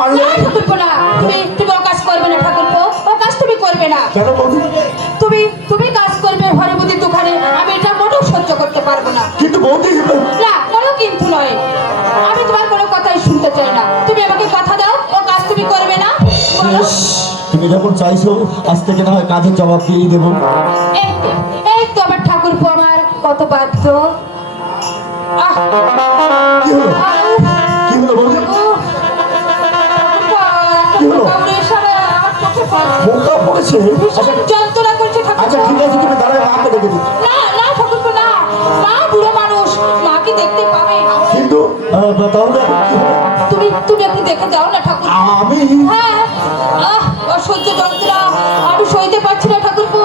পারলে তুমি ও কাজ করবে না ঠাকুরপো, ও কাজ তুমি করবে না। কেন বৌদি? তুমি কাজ করবে ঘরে বুদ্ধি দোকানে, আমি এটা মোটেও সহ্য করতে পারবো না। কিন্তু বৌদি না, কোনো কিন্তু নয়, আমি তোমার কোনো কথাই শুনতে চাই না। তুমি আমাকে কথা দাও, ও কাজ তুমি করবে না। বলো। তুমি যখন চাইছো আজ থেকে না হয় কাজের জবাব দিয়ে দেবো। এই তো আমার ঠাকুরপো আমার কত বাধ্য। কি হলো? কি হলো বৌদি? কি হলো? বোকা পড়েছে? যন্ত্রণা করছে আচ্ছা ঠিক আছে, তুমি দাঁড়ায় মাকে দেখে দিই। না না ঠাকুরপো না, মা বুড়ো মানুষ, মাকে দেখতে পাবে। কিন্তু তাহলে তুমি একটু দেখে যাও না ঠাকুর। আমি হ্যাঁ, অসহ্য যন্ত্রণা আমি সইতে পারছি না ঠাকুরপো,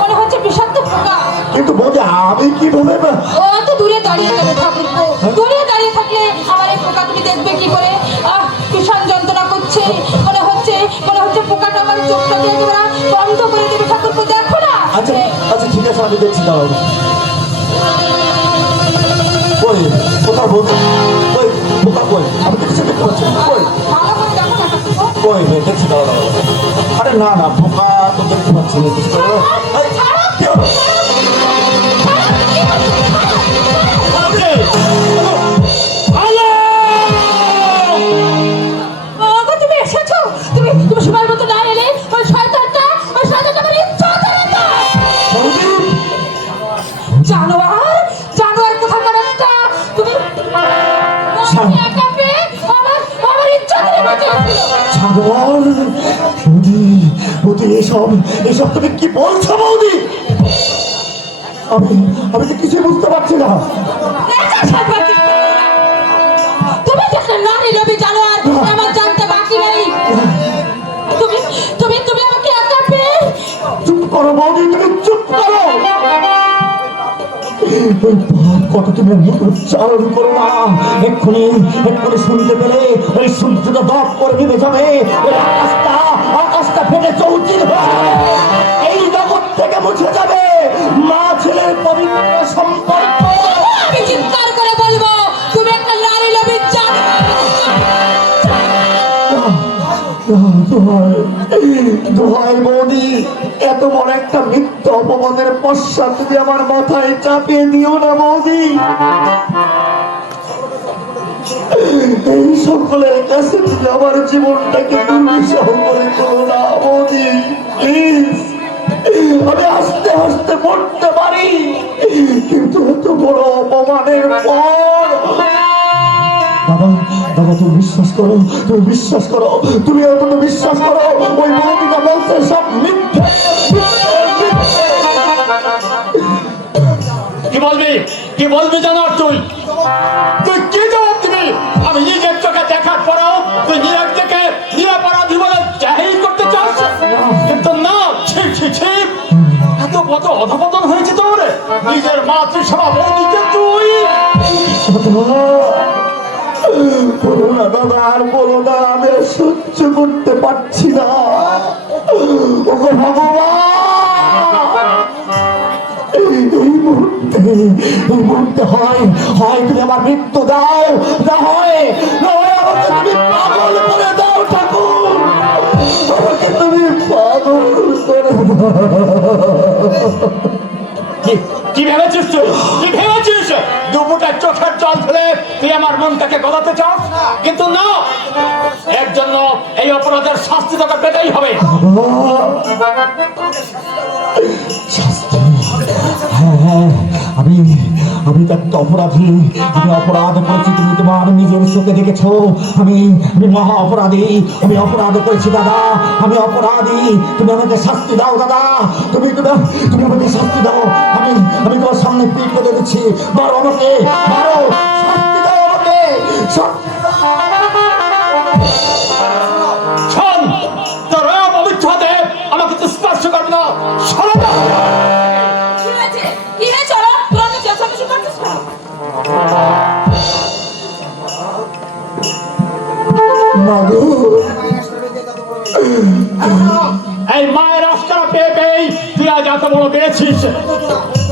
মনে হচ্ছে বিষাক্ত পোকা। কিন্তু বৌদি আমি কিভাবে ও তো দূরে দাঁড়িয়ে গেল ঠাকুরপো, দূরে দাঁড়িয়ে থাকলে আমার এই পোকা তুমি দেখবে কি করে? ভীষণ যন্ত্রণা করছে, মনে হচ্ছে পোকাটা আমার চোখটাকে একেবারে বন্ধ করে দেবে ঠাকুরপো, দেখো না। আচ্ছা আচ্ছা ঠিক আছে, আমি দেখছি দাঁড়াও। ওই কোথাও বলছি, ওই পোকা কই? আমি তো কিছু দেখতে পাচ্ছি না। কই ভালো করে দেখো না ঠাকুরপো। কই দেখছি, দাঁড়াও দাঁড়াও। আরে না না, পোকা তো দেখতে পাচ্ছি না। এই, কি হলো? তুমি এসেছো, তুমি সময় মতো না এলে ওই শয়তানটা আমার ইচ্ছা করে না। জানোয়ার কোথাকার একটা, তুমি একা পেয়ে আমার ইচ্ছা করে বাঁচিয়েছিল। বৌদি এসব তুমি কি বলছো বৌদি? আমি তো কিছুই বুঝতে পারছি না। তুমি যে একটা নারী লোভী জানোয়ার, আমার জানতে বাকি নেই। তুমি আমাকে একা পেয়ে। চুপ করো বৌদি, তুমি চুপ করো। কত তুমি মুখ উচ্চারণ করো না, এক্ষুনি শুনতে পেলে ওই সূর্যটা দপ করে নিভে যাবে, ওই আকাশটা ফেটে চৌচির হয়ে যাবে, এই জগৎ থেকে মুছে যাবে মা ছেলের পবিত্র সম্পর্ক। আমি চিৎকার করে বলবো, তুমি একটা নারী লোভী দোহাই বৌদি, এত বড় একটা মিথ্যা অপমানের পশ্চাৎ তুমি আমার মাথায় চাপিয়ে দিও না বৌদি। এই সকলের কাছে তুমি আমার জীবনটাকে দুর্বিষহ করে দিও না বৌদি, প্লিজ। আমি আস্তে আস্তে মরতে পারি, কিন্তু এত বড় অপমানের পর দাদা তুমি বিশ্বাস করো, তুমি অন্তত বিশ্বাস করো, ওই বৌদিটা বলছে সব মিথ্যে। কি বলবি জানার তুই কি জবাব দিবি? আমি নিজের চোখে দেখার পরেও তুই নিজেকে নিরাপরাধী বলে জাহির করতে চাস, কিন্তু না। এত কত অধপতন হয়েছে তোর, নিজের মাতৃসভা বৌদিকে তুই। বলো না দাদা, আর বলো না, আমি আর সহ্য করতে পারছি না। ওগো ভগবান, এই মুহূর্তে হয় তুমি আমার মৃত্যু দাও, না হয় আমাকে তুমি পাগল করে দাও ঠাকুর, আমাকে তুমি পাগল করে দাও। কি ভেবেছিস তুই? কি ভেবেছিস দুপুরটা চোখের জল ফেলে তুই আমার মনটাকে গলাতে চাস? কিন্তু না, এর জন্য এই অপরাধের শাস্তি তোকে পেতেই হবে। হ্যাঁ, আমি তো একটা অপরাধী, আমি অপরাধ করেছি, তুমি তোমার নিজের চোখে দেখেছো। আমি মহা অপরাধী, আমি অপরাধ করেছি দাদা, আমি অপরাধী। তুমি আমাকে শাস্তি দাও দাদা, তুমি আমাকে শাস্তি দাও। আমি তোমার সামনে পিঠ পেতে দিচ্ছি, মারো আমাকে, মারো, শাস্তি দাও আমাকে, শাস্তি দাও। শোন, তোর অপবিত্র হাতে আমাকে তো স্পর্শ করবে না। সরো না। কি হয়েছে? তুমি চেঁচামেচি করছিস কেন? এই মায়ের আস্কারা পেয়ে তুই আজ এত বড় পেয়েছিস,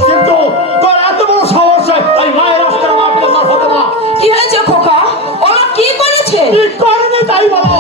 কিন্তু তোর এত বড় সাহস এই মায়ের আস্কারা না পেলে না হতো না। কি হয়েছে খোকা? ওরা কি করেছে? কি করেনি তাই বলো।